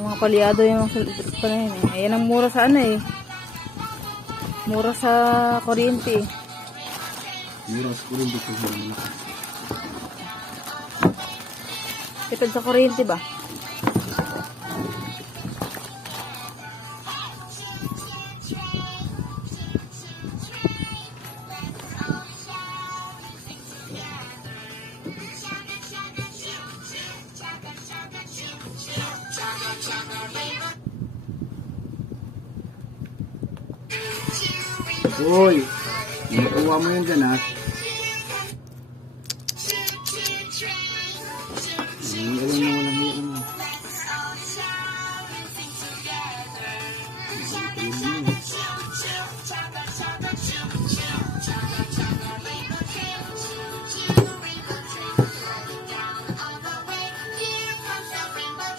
Mga palyado yung pa na yun eh. Ayan ang mura sa ano eh. Mura sa kuryente eh. Mura sa kuryente ko. Tipid sa kuryente ba? Uy, nakuha mo yun dyan ha.